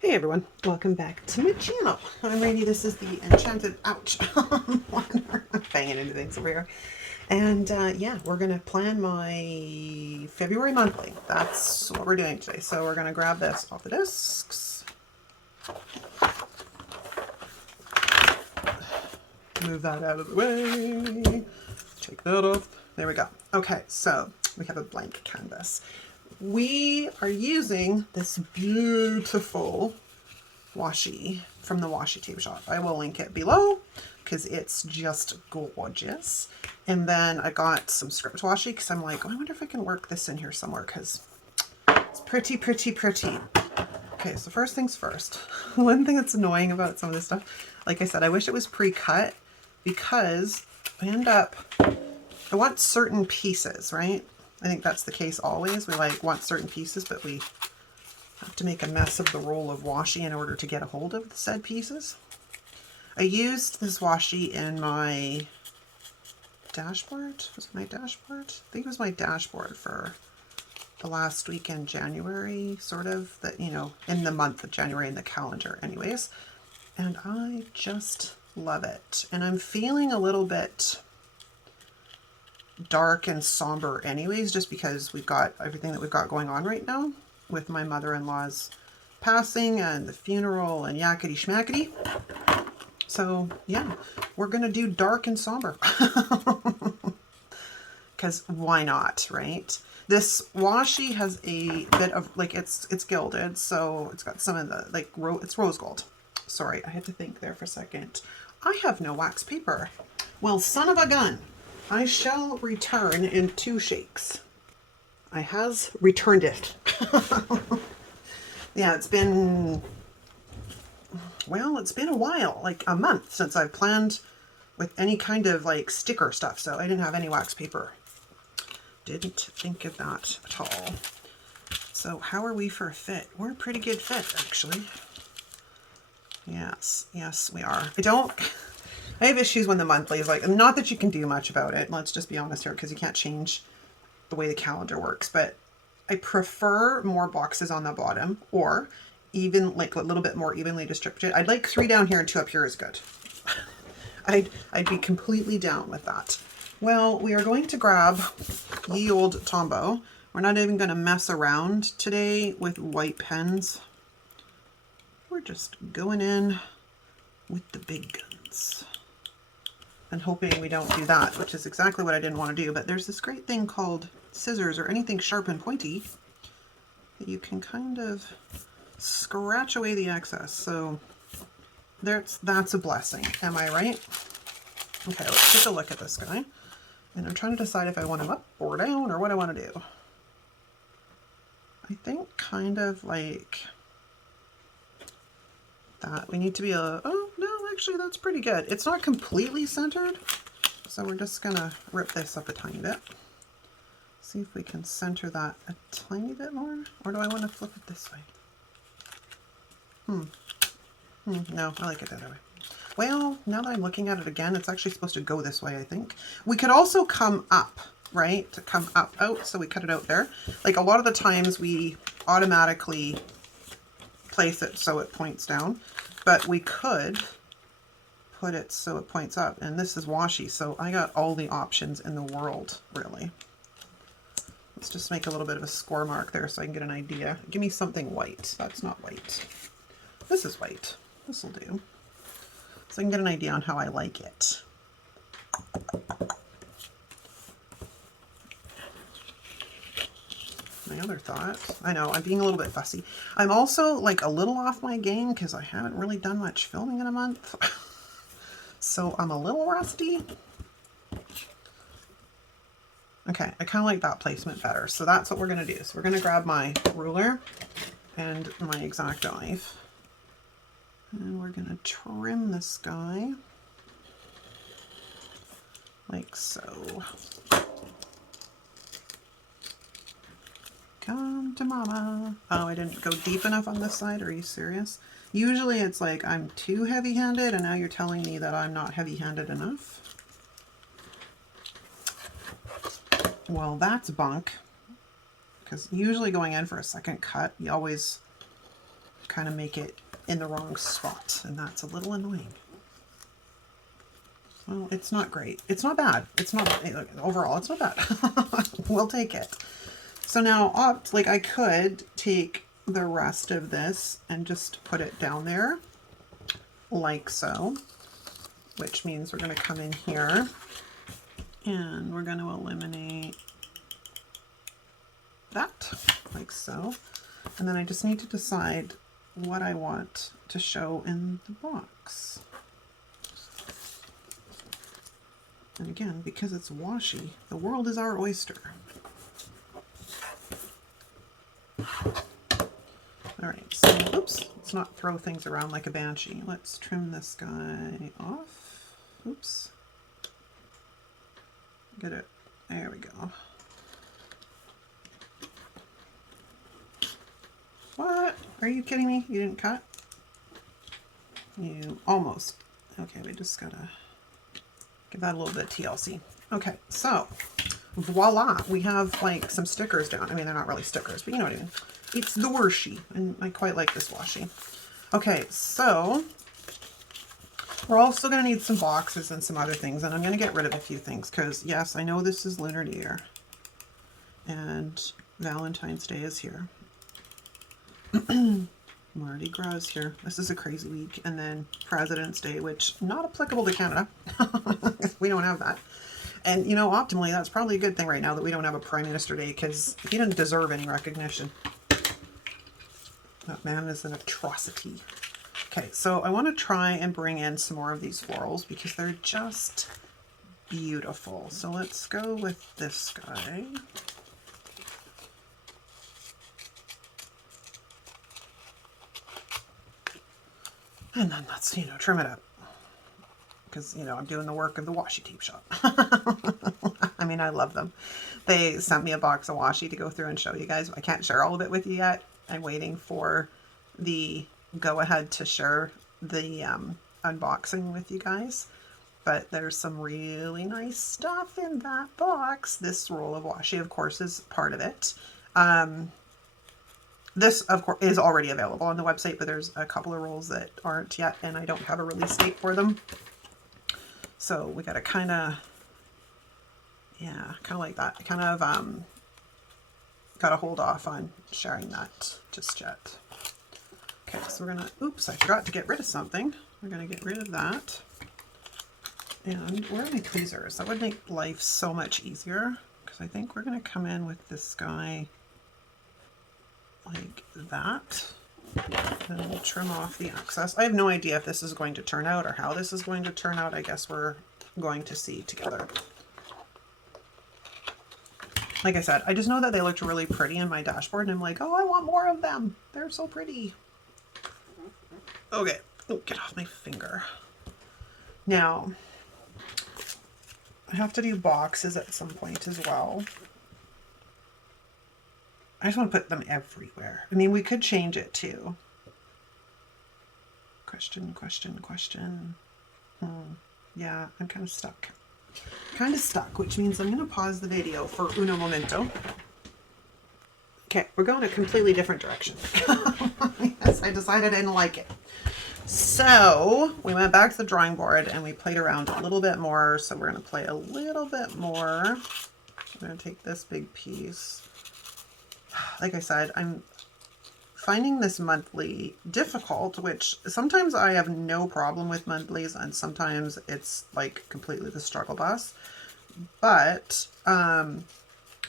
Hey everyone, welcome back to my channel. I'm Randy. This is the Enchanted, ouch, one. I'm banging into things over here. And yeah, we're going to plan my February monthly. That's what we're doing today. So we're going to grab this off the discs. Move that out of the way. Take that off. There we go. Okay, so we have a blank canvas. We are using this beautiful washi from the Washi tape shop. I will link it below because it's just gorgeous. And then I got some script washi because I'm like, oh, I wonder if I can work this in here somewhere because it's pretty, pretty, pretty. Okay, so first things first. One thing that's annoying about some of this stuff, like I said, I wish it was pre-cut because I want certain pieces, right? I think that's the case always. We want certain pieces, but we have to make a mess of the roll of washi in order to get a hold of the said pieces. I used this washi in my dashboard. Was it my dashboard? I think it was my dashboard for the last week in January, sort of, that, you know, in the month of January in the calendar anyways. And I just love it. And I'm feeling a little bit dark and somber anyways, just because we've got everything that we've got going on right now with my mother-in-law's passing and the funeral and yakety schmackety. So yeah, we're gonna do dark and somber because why not, right? This washi has a bit of it's gilded, so it's got some of the it's rose gold. Sorry, I had to think there for a second. I have no wax paper. Well, son of a gun, I shall return in 2 shakes. I has returned it. Yeah, it's been a while, like a month since I've planned with any kind of sticker stuff, so I didn't have any wax paper. Didn't think of that at all. So how are we for a fit? We're a pretty good fit, actually. Yes, we are. I have issues when the monthly is not that you can do much about it. Let's just be honest here, because you can't change the way the calendar works, but I prefer more boxes on the bottom, or even a little bit more evenly distributed. I'd like 3 down here and 2 up here is good. I'd be completely down with that. Well, we are going to grab ye old Tombow. We're not even going to mess around today with white pens. We're just going in with the big guns and hoping we don't do that, which is exactly what I didn't want to do. But there's this great thing called scissors or anything sharp and pointy that you can kind of scratch away the excess. So that's a blessing. Am I right? Okay, let's take a look at this guy. And I'm trying to decide if I want him up or down or what I want to do. I think kind of like that. We need to be oh no, actually that's pretty good. It's not completely centered, so we're just gonna rip this up a tiny bit. See if we can center that a tiny bit more, or do I want to flip it this way? No, I like it the other way. Well, now that I'm looking at it again, it's actually supposed to go this way, I think. We could also come up, right? To come up, out, so we cut it out there. Like a lot of the times we automatically place it so it points down, but we could put it so it points up. And this is washi, so I got all the options in the world, really. Let's just make a little bit of a score mark there so I can get an idea. Give me something white. That's not white. This is white. This will do. So I can get an idea on how I like it. My other thought, I know I'm being a little bit fussy. I'm also a little off my game because I haven't really done much filming in a month. So I'm a little rusty. Okay, I kind of like that placement better. So that's what we're going to do. So we're going to grab my ruler and my X-Acto knife. And we're going to trim this guy like so. Come to mama. Oh, I didn't go deep enough on this side. Are you serious? Usually it's like I'm too heavy-handed, and now you're telling me that I'm not heavy-handed enough. Well, that's bunk. Because usually going in for a second cut, you always kind of make it in the wrong spot, and that's a little annoying. Well, it's not great. It's not bad. It's not, overall, it's not bad. We'll take it. So now, like, I could take the rest of this and just put it down there like so, which means we're going to come in here and we're going to eliminate that like so. And then I just need to decide what I want to show in the box. And again, because it's washi, the world is our oyster. All right, so oops, let's not throw things around like a banshee. Let's trim this guy off. Oops. Get it. There we go. What? Are you kidding me? You didn't cut? You almost. Okay, we just gotta give that a little bit of TLC. Okay, so voila, we have like some stickers down. I mean, they're not really stickers, but you know what I mean. It's the Washi, and I quite like this washi. Okay, so we're also going to need some boxes and some other things, and I'm going to get rid of a few things because, yes, I know this is Lunar New Year, and Valentine's Day is here. Mardi Gras is here. This is a crazy week, and then President's Day, which not applicable to Canada. We don't have that. And, you know, optimally, that's probably a good thing right now that we don't have a Prime Minister Day because he didn't deserve any recognition. That man is an atrocity. Okay, so I want to try and bring in some more of these florals because they're just beautiful. So let's go with this guy. And then let's, you know, trim it up. Because, you know, I'm doing the work of the washi tape shop. I mean, I love them. They sent me a box of washi to go through and show you guys. I can't share all of it with you yet. I'm waiting for the go-ahead to share the unboxing with you guys. But there's some really nice stuff in that box. This roll of washi, of course, is part of it. This, of course, is already available on the website, but there's a couple of rolls that aren't yet, and I don't have a release date for them. So we got to kind of, yeah, kind of like that. Kind of got to hold off on sharing that just yet. Okay, so we're going to, oops, I forgot to get rid of something. We're going to get rid of that. And where are my tweezers? That would make life so much easier, because I think we're going to come in with this guy like that. Then we'll trim off the excess. I have no idea if this is going to turn out or how this is going to turn out. I guess we're going to see together. Like I said, I just know that they looked really pretty in my dashboard, and I'm like, oh, I want more of them. They're so pretty. Okay. Oh, get off my finger. Now, I have to do boxes at some point as well. I just want to put them everywhere. I mean, we could change it too. Question, question, question. Yeah, I'm kind of stuck. Kind of stuck, which means I'm going to pause the video for uno momento. Okay, we're going a completely different direction. Yes, I decided I didn't like it. So we went back to the drawing board and we played around a little bit more. So we're going to play a little bit more. I'm going to take this big piece. Like I said, I'm finding this monthly difficult, which sometimes I have no problem with monthlies and sometimes it's like completely the struggle bus. But I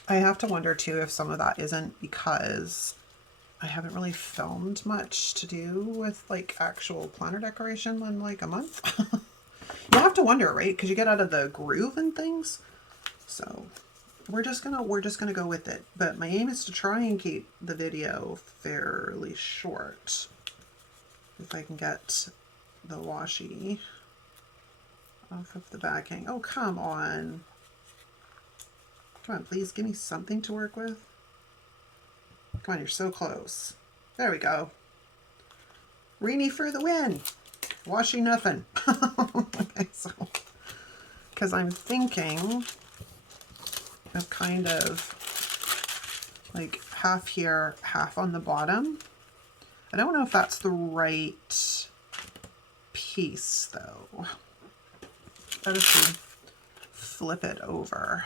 have to wonder too if some of that isn't because I haven't really filmed much to do with like actual planner decoration in like a month. You have to wonder, right? Because you get out of the groove and things. So we're just gonna go with it. But my aim is to try and keep the video fairly short. If I can get the washi off of the backing. Oh, come on. Come on, please give me something to work with. Come on, you're so close. There we go. Reenie for the win. Washi nothing. Okay, so because I'm thinking of kind of like half here, half on the bottom. I don't know if that's the right piece though. What if we flip it over?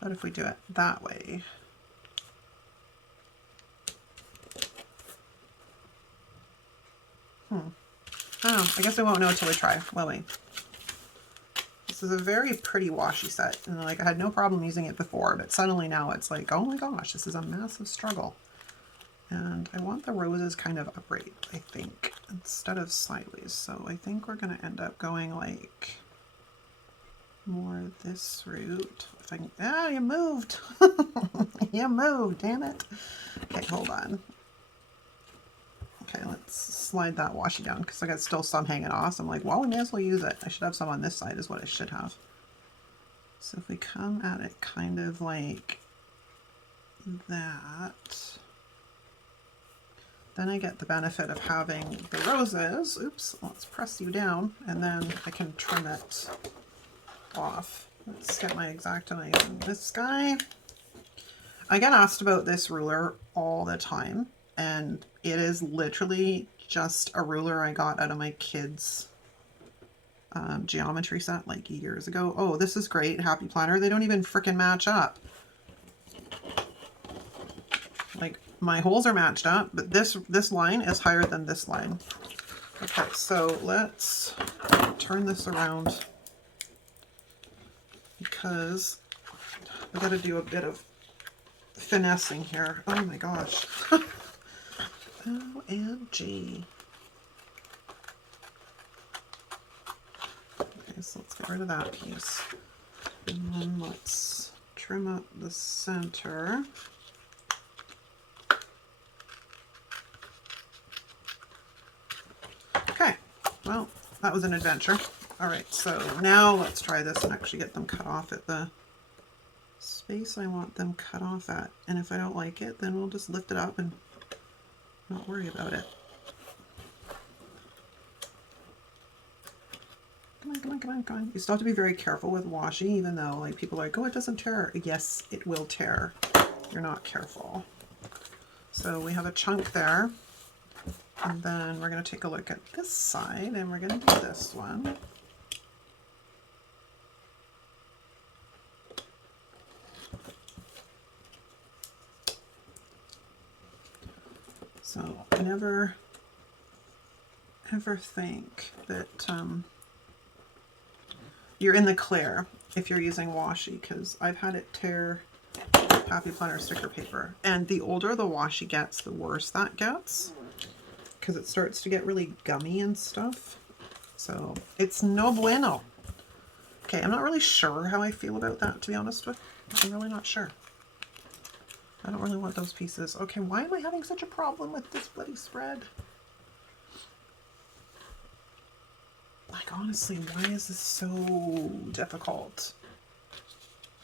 What if we do it that way? Oh, I guess we won't know until we try, will we? This is a very pretty washi set, and like I had no problem using it before, but suddenly now it's like, oh my gosh, this is a massive struggle. And I want the roses kind of upright, I think, instead of sideways. So I think we're going to end up going like more this route. If I can, ah, you moved. You moved, damn it. Okay, hold on. Okay, let's slide that washi down because I got still some hanging off. So I'm like, well, we may as well use it. I should have some on this side is what I should have. So if we come at it kind of like that, then I get the benefit of having the roses. Oops, let's press you down, and then I can trim it off. Let's get my X-Acto knife in this guy. I get asked about this ruler all the time, and it is literally just a ruler I got out of my kids' geometry set like years ago. Oh, this is great. Happy Planner. They don't even frickin' match up. Like, my holes are matched up, but this line is higher than this line. Okay, so let's turn this around because I gotta do a bit of finessing here. Oh my gosh. OMG. Okay, so let's get rid of that piece. And then let's trim up the center. Okay, well, that was an adventure. All right, so now let's try this and actually get them cut off at the space I want them cut off at. And if I don't like it, then we'll just lift it up and not worry about it. Come on, come on, come on, come on. You still have to be very careful with washi, even though like people are like, oh, it doesn't tear. Yes, it will tear. You're not careful. So we have a chunk there. And then we're going to take a look at this side, and we're going to do this one. So I never ever think that you're in the clear if you're using washi, because I've had it tear Happy Planner sticker paper. And the older the washi gets, the worse that gets, because it starts to get really gummy and stuff. So it's no bueno. Okay, I'm not really sure how I feel about that, to be honest with you. I'm really not sure. I don't really want those pieces. Okay, why am I having such a problem with this bloody spread? Like, honestly, why is this so difficult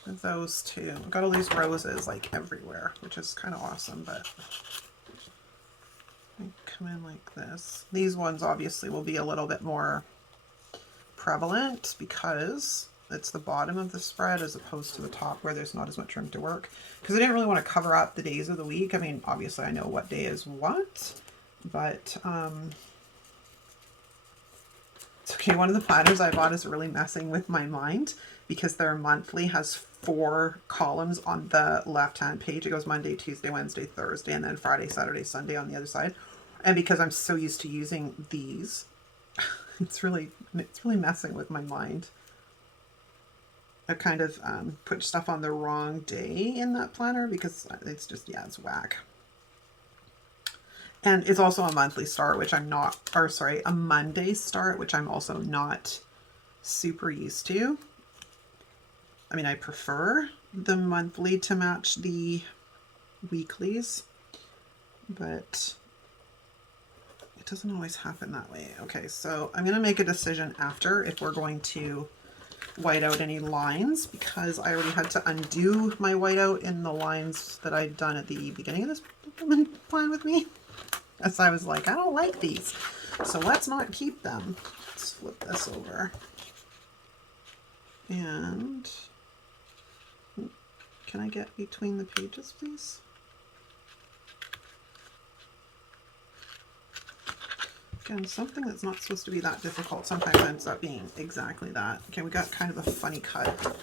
with those two? I've got all these roses, like, everywhere, which is kind of awesome, but come in like this. These ones obviously will be a little bit more prevalent because it's the bottom of the spread as opposed to the top where there's not as much room to work. Because I didn't really want to cover up the days of the week. I mean, obviously I know what day is what, but it's okay. One of the planners I bought is really messing with my mind because their monthly has 4 columns on the left-hand page. It goes Monday, Tuesday, Wednesday, Thursday, and then Friday, Saturday, Sunday on the other side. And because I'm so used to using these, it's really messing with my mind. I kind of put stuff on the wrong day in that planner because it's just, yeah, it's whack. And it's also a monthly start, which I'm not, or sorry, a Monday start, which I'm also not super used to. I mean, I prefer the monthly to match the weeklies, but it doesn't always happen that way. Okay, so I'm going to make a decision after if we're going to white out any lines, because I already had to undo my whiteout in the lines that I'd done at the beginning of this plan with me. As I was like, I don't like these, so let's not keep them. Let's flip this over. And can I get between the pages, please? Again, something that's not supposed to be that difficult sometimes ends up being exactly that. Okay, we got kind of a funny cut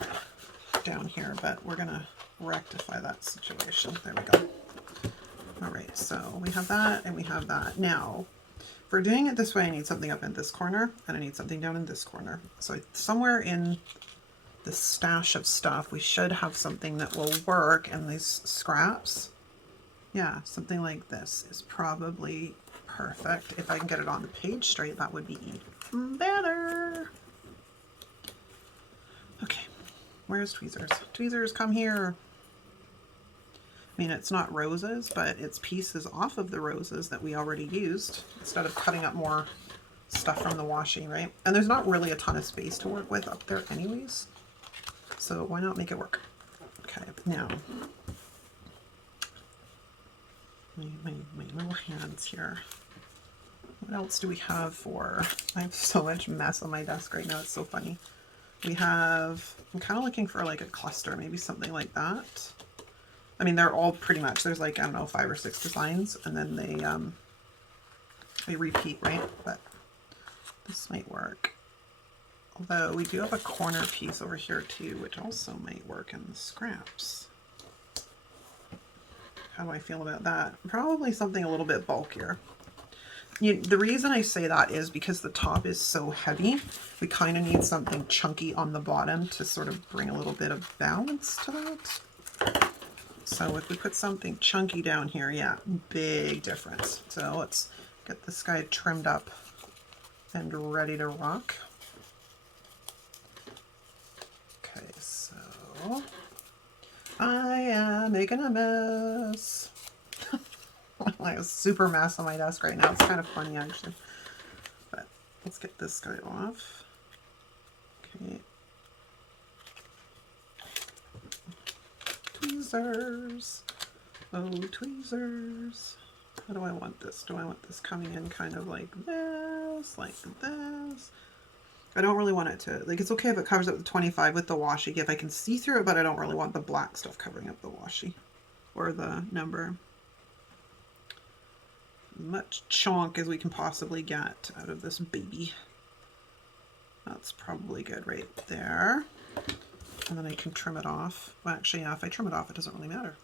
down here, but we're gonna rectify that situation. There we go. All right, so we have that and we have that. Now, if we're doing it this way, I need something up in this corner and I need something down in this corner. So somewhere in the stash of stuff, we should have something that will work, and these scraps, yeah, something like this is probably perfect. If I can get it on the page straight, that would be even better. Okay, where's tweezers? Tweezers, come here. I mean, it's not roses, but it's pieces off of the roses that we already used instead of cutting up more stuff from the washi, right? And there's not really a ton of space to work with up there anyways. So why not make it work? Okay, now, my little hands here. What else do we have for, I have so much mess on my desk right now, it's so funny. We have, I'm kind of looking for like a cluster, maybe something like that. I mean, they're all pretty much, there's like, I don't know, 5 or 6 designs, and then they repeat, right? But this might work. Although we do have a corner piece over here too, which also might work in the scraps. How do I feel about that? Probably something a little bit bulkier. The reason I say that is because the top is so heavy. We kind of need something chunky on the bottom to sort of bring a little bit of balance to that. So if we put something chunky down here, yeah, big difference. So let's get this guy trimmed up and ready to rock. Okay, so I am making a mess. Like a super mess on my desk right now. It's kind of funny actually. But let's get this guy off. Okay. Tweezers. Oh, tweezers. How do I want this? Do I want this coming in kind of like this, like this? I don't really want it to, like, it's okay if it covers up the 25 with the washi if I can see through it, but I don't really want the black stuff covering up the washi or the number. Much chonk as we can possibly get out of this baby. That's probably good right there. And then I can trim it off. Well, actually, yeah, if I trim it off, it doesn't really matter.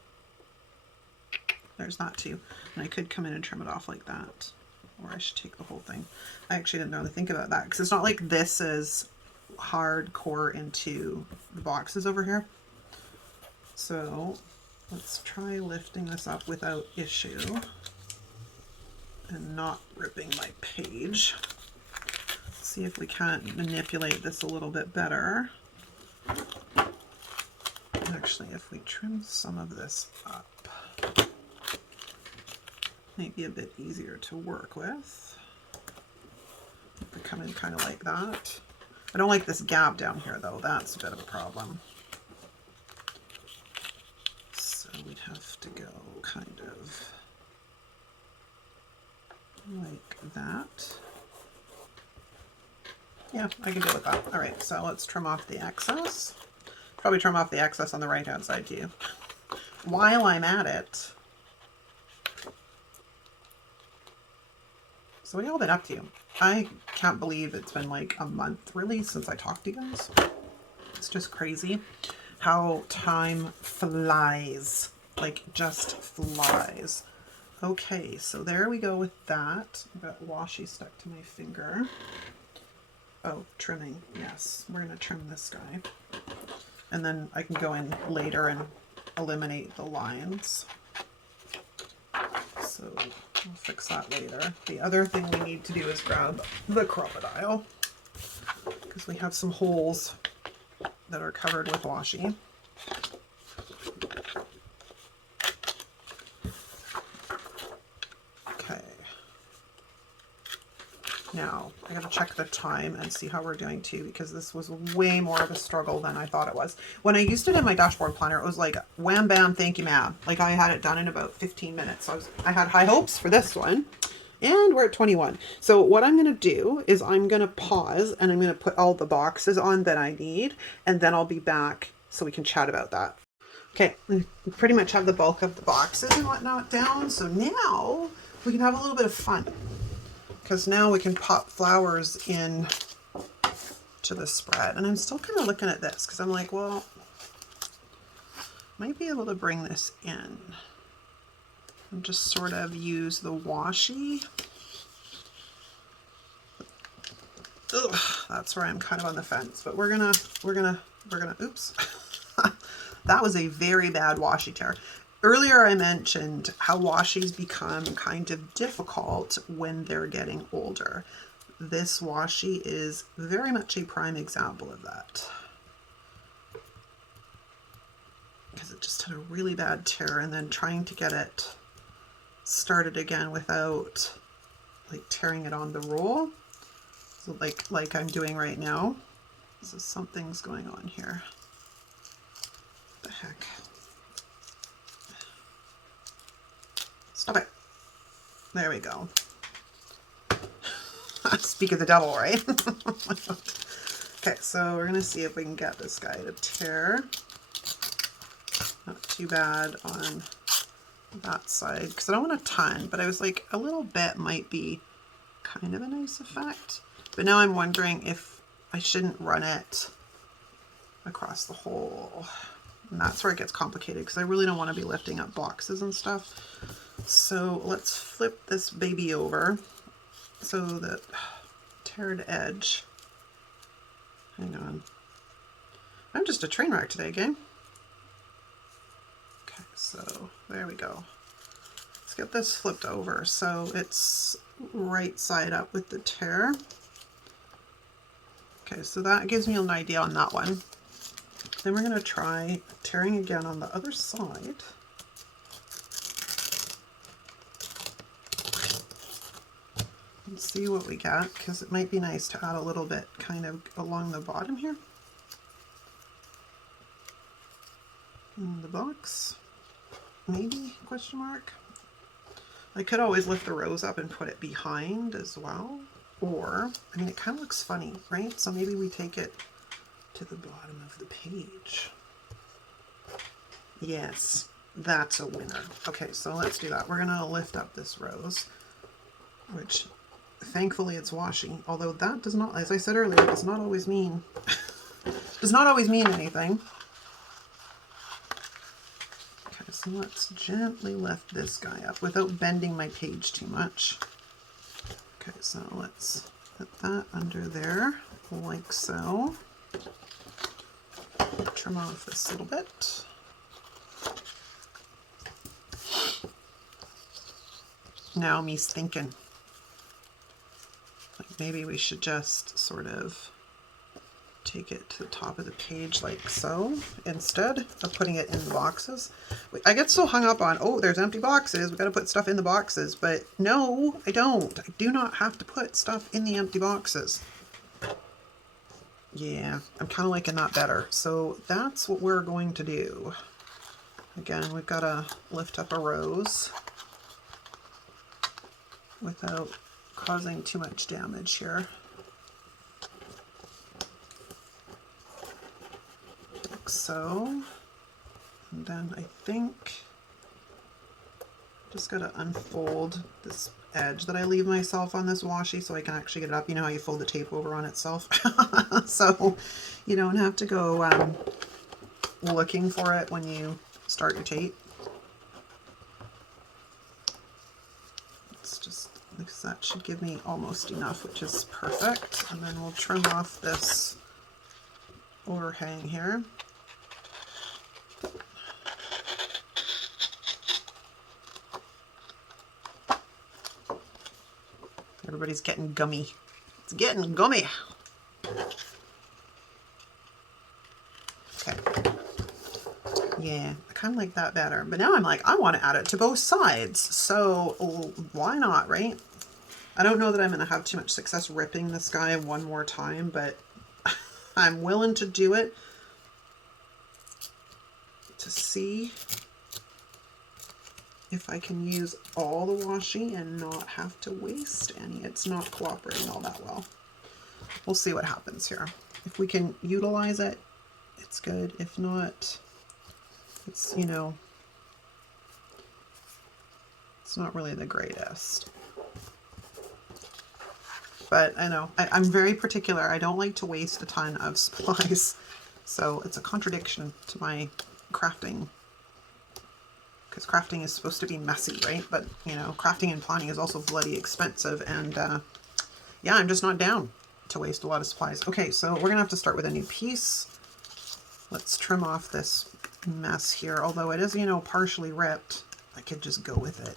There's that too. And I could come in and trim it off like that. Or I should take the whole thing. I actually didn't really think about that because it's not like this is hardcore into the boxes over here. So let's try lifting this up without issue and not ripping my page. See if we can't manipulate this a little bit better. Actually, if we trim some of this up, maybe a bit easier to work with. If we come in kind of like that. I don't like this gap down here though, that's a bit of a problem. So we'd have to go kind of like that. Yeah, I can deal with that. All right, so let's trim off the excess. Probably trim off the excess on the right hand side too. While I'm at it, so what y'all been up to? I can't believe it's been like a month really since I talked to you guys. It's just crazy how time flies, like just flies. Okay, so there we go with that. I've got washi stuck to my finger. Oh, trimming, yes. We're gonna trim this guy. And then I can go in later and eliminate the lines. So we'll fix that later. The other thing we need to do is grab the crocodile because we have some holes that are covered with washi. Okay. Now I gotta check the time and see how we're doing too, because this was way more of a struggle than I thought it was. When I used it in my dashboard planner, it was like wham bam, thank you ma'am. Like I had it done in about 15 minutes. So I had high hopes for this one. And we're at 21. So what I'm gonna do is I'm gonna pause and I'm gonna put all the boxes on that I need, and then I'll be back so we can chat about that. Okay, we pretty much have the bulk of the boxes and whatnot down. So now we can have a little bit of fun. because now we can pop flowers in to the spread. And I'm still kind of looking at this because I'm like, well, might be able to bring this in and just sort of use the washi. Ugh, that's where I'm kind of on the fence, but we're gonna, oops. That was a very bad washi tear. Earlier I mentioned how washis become kind of difficult when they're getting older. This washi is very much a prime example of that. Because it just had a really bad tear, and then trying to get it started again without like tearing it on the roll. So like I'm doing right now. So something's going on here. What the heck? Stop it. There we go. Speak of the devil, right? Okay, so we're gonna see if we can get this guy to tear. Not too bad on that side, because I don't want a ton, but I was like, a little bit might be kind of a nice effect. But now I'm wondering if I shouldn't run it across the whole. And that's where it gets complicated, because I really don't want to be lifting up boxes and stuff. So let's flip this baby over so that teared edge. Hang on. I'm just a train wreck today, gang. Okay, so there we go. Let's get this flipped over so it's right side up with the tear. Okay, so that gives me an idea on that one. Then we're going to try tearing again on the other side. And see what we get, because it might be nice to add a little bit kind of along the bottom here. In the box, maybe, question mark. I could always lift the rose up and put it behind as well. Or, I mean, it kind of looks funny, right? So maybe we take it to the bottom of the page. Yes, that's a winner. Okay, so let's do that. We're gonna lift up this rose, which thankfully it's washi, although that does not, as I said earlier, does not always mean anything. Okay, so let's gently lift this guy up without bending my page too much. Okay, so let's put that under there, like so. Trim off this little bit. Now me's thinking, like maybe we should just sort of take it to the top of the page like so, instead of putting it in the boxes. I get so hung up on, oh, there's empty boxes, we got to put stuff in the boxes, but no, I don't. I do not have to put stuff in the empty boxes. Yeah, I'm kind of liking that better. So that's what we're going to do. Again, we've got to lift up a rose without causing too much damage here. Like so. And then I think just got to unfold this edge that I leave myself on this washi so I can actually get it up. You know how you fold the tape over on itself? So you don't have to go looking for it when you start your tape. It's just, because that should give me almost enough, which is perfect. And then we'll trim off this overhang here. Everybody's getting gummy. It's getting gummy. Okay. Yeah, I kind of like that better. But now I'm like, I want to add it to both sides. So why not, right? I don't know that I'm going to have too much success ripping this guy one more time, but I'm willing to do it to see if I can use all the washi and not have to waste any. It's not cooperating all that well. We'll see what happens here. If we can utilize it, it's good. If not, it's, you know, it's not really the greatest. but I know I'm very particular. I don't like to waste a ton of supplies. So it's a contradiction to my crafting, because crafting is supposed to be messy, right? But, you know, crafting and planning is also bloody expensive, and yeah, I'm just not down to waste a lot of supplies. Okay, so we're gonna have to start with a new piece. Let's trim off this mess here, although it is, you know, partially ripped. I could just go with it.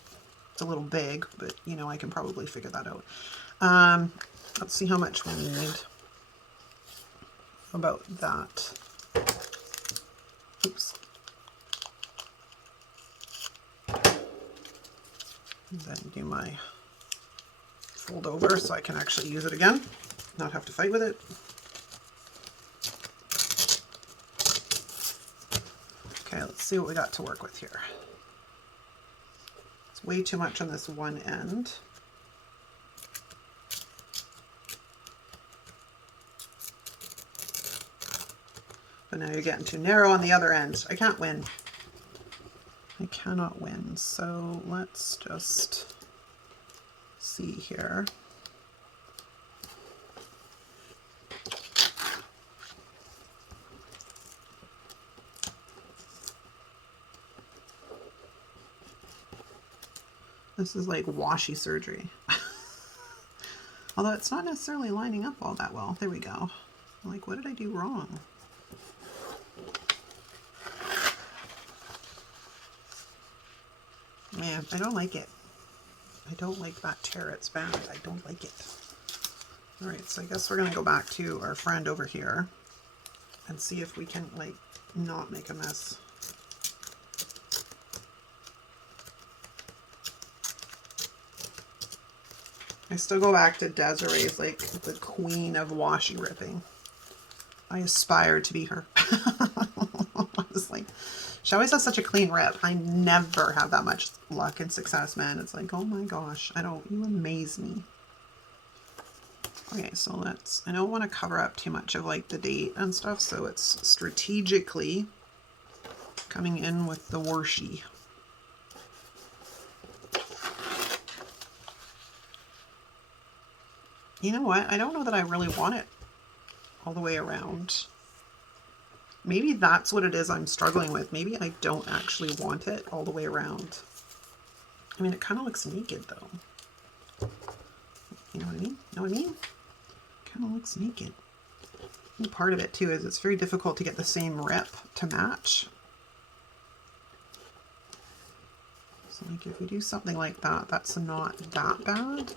It's a little big, but, you know, I can probably figure that out. Let's see how much we need. About that. Oops. And then do my fold over so I can actually use it again, not have to fight with it. Okay, let's see what we got to work with here. It's way too much on this one end. But now you're getting too narrow on the other end. I can't win. I cannot win. So let's just see here. This is like washi surgery. Although it's not necessarily lining up all that well. There we go. Like, what did I do wrong? Man, I don't like it. I don't like that tear. It's bad. I don't like it. All right, so I guess we're going to go back to our friend over here and see if we can, like, not make a mess. I still go back to Desiree's, like, the queen of washi ripping. I aspire to be her. Honestly. She always has such a clean rip. I never have that much luck and success, man. It's like, oh my gosh, you amaze me. Okay, so I don't want to cover up too much of like the date and stuff, so it's strategically coming in with the washi. You know what? I don't know that I really want it all the way around. Maybe that's what it is I'm struggling with. Maybe I don't actually want it all the way around. I mean, it kind of looks naked though. You know what I mean? Know what I mean? Kind of looks naked. And part of it too is it's very difficult to get the same rip to match. So like if we do something like that, that's not that bad.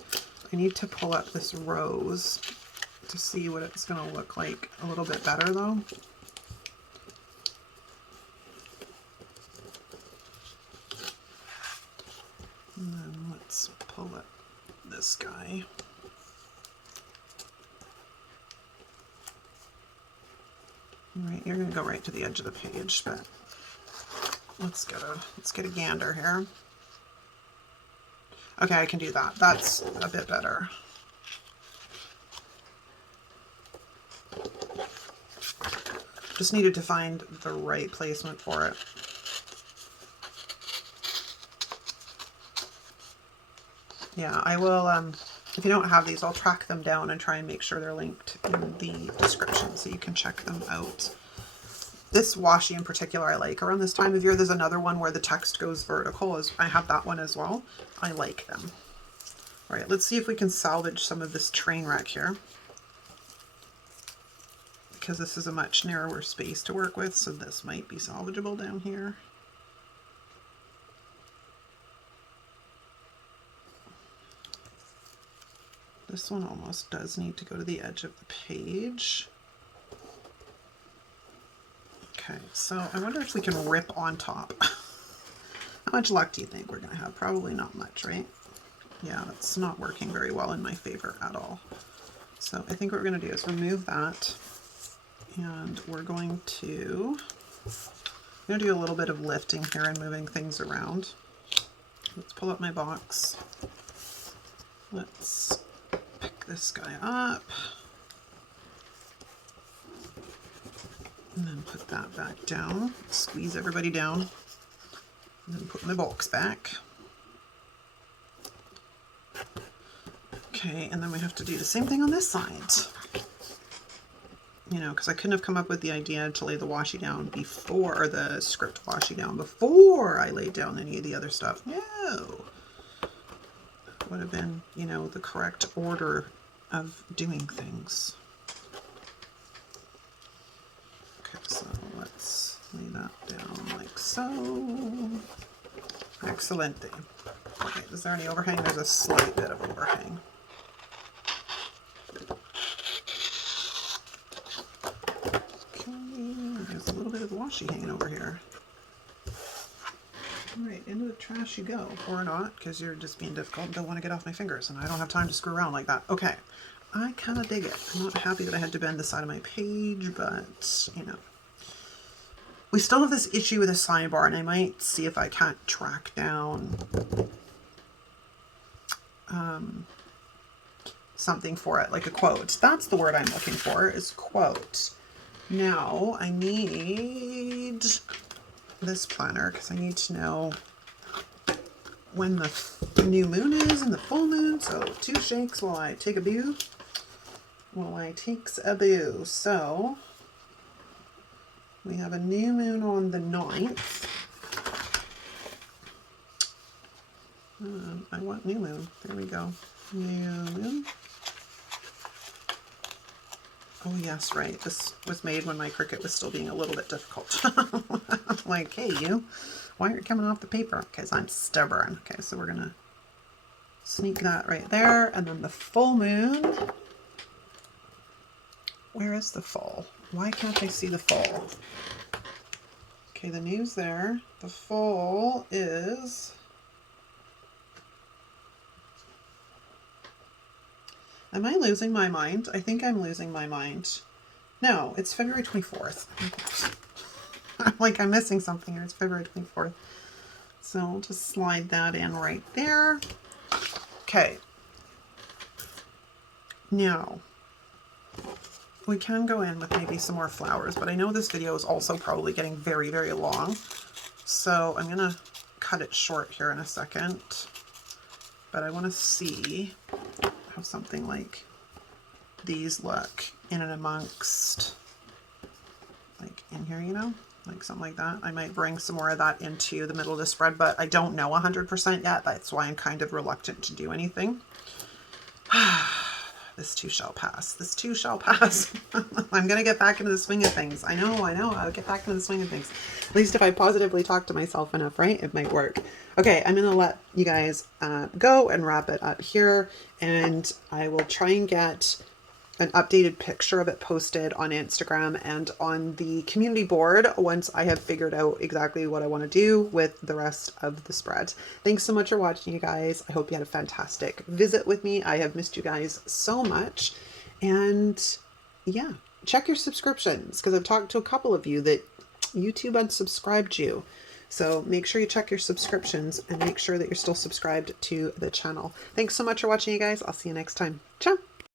I need to pull up this rose to see what it's going to look like a little bit better though. And then let's pull up this guy. All right, you're going to go right to the edge of the page, but let's get a gander here. Okay, I can do that. That's a bit better. Just needed to find the right placement for it. Yeah, I will, if you don't have these, I'll track them down and try and make sure they're linked in the description so you can check them out. This washi in particular I like. Around this time of year, there's another one where the text goes vertical. I have that one as well. I like them. All right, let's see if we can salvage some of this train wreck here, because this is a much narrower space to work with, so this might be salvageable down here. This one almost does need to go to the edge of the page. Okay, so I wonder if we can rip on top. How much luck do you think we're going to have? Probably not much, right? Yeah, that's not working very well in my favor at all. So I think what we're going to do is remove that, and we're going to do a little bit of lifting here and moving things around. Let's pull up my box. Let's pick this guy up. And then put that back down. Squeeze everybody down. And then put my box back. Okay, and then we have to do the same thing on this side. You know, because I couldn't have come up with the idea to lay the washi down before, or the script washi down before I laid down any of the other stuff. No. Would have been, you know, the correct order of doing things. Okay, so let's lay that down like so. Excellent. Okay, is there any overhang? There's a slight bit of overhang. There's a little bit of washi hanging over here. All right, into the trash you go. Or not, because you're just being difficult and don't want to get off my fingers, and I don't have time to screw around like that. Okay, I kind of dig it. I'm not happy that I had to bend the side of my page, but, you know. We still have this issue with the sidebar, and I might see if I can't track down something for it, like a quote. That's the word I'm looking for, is quote. Now, I need this planner because I need to know when the new moon is and the full moon. So 2 shakes while I take a boo. So we have a new moon on the 9th. I want new moon. There we go. New moon. Oh yes, right. This was made when my Cricut was still being a little bit difficult. I'm like, hey you, why aren't you coming off the paper? Because I'm stubborn. Okay, so we're gonna sneak that right there. And then the full moon. Where is the full? Why can't I see the full? Okay, the new's there. The full is... Am I losing my mind? I think I'm losing my mind. No, it's February 24th. I'm like, I'm missing something here. It's February 24th. So I'll just slide that in right there. Okay. Now, we can go in with maybe some more flowers, but I know this video is also probably getting very, very long. So I'm going to cut it short here in a second. But I want to see how something like these look in and amongst, like in here, you know, like something like that. I might bring some more of that into the middle of the spread, but I don't know 100% yet. That's why I'm kind of reluctant to do anything. This too shall pass. This too shall pass. I'm going to get back into the swing of things. I know. I'll get back into the swing of things. At least if I positively talk to myself enough, right? It might work. Okay, I'm going to let you guys go and wrap it up here. And I will try and get an updated picture of it posted on Instagram and on the community board once I have figured out exactly what I want to do with the rest of the spread. Thanks so much for watching, you guys. I hope you had a fantastic visit with me. I have missed you guys so much. And yeah, check your subscriptions because I've talked to a couple of you that YouTube unsubscribed you. So make sure you check your subscriptions and make sure that you're still subscribed to the channel. Thanks so much for watching, you guys. I'll see you next time. Ciao.